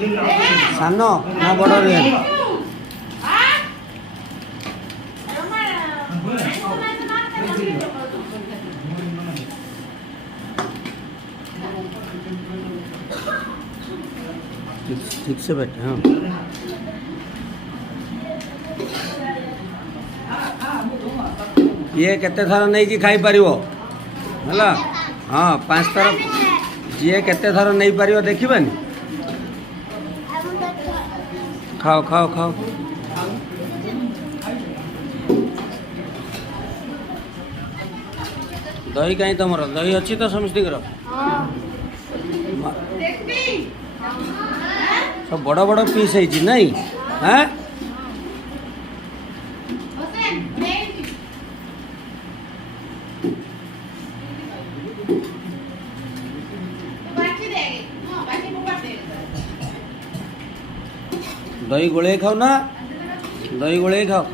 सानो ना बड़ रिहान ठीक से बैठे हाँ ये केते थर नहीं कि खाई परिवो हला हाँ 5 थर जी केते थर नहीं परिवो देखिबानी खाओ खाओ खाओ दही कहीं तुम दही अच्छी तो समझती करो सब बड़ बड़ पीस है नहीं हाँ दही गोले खाओ ना दही गोले खाओ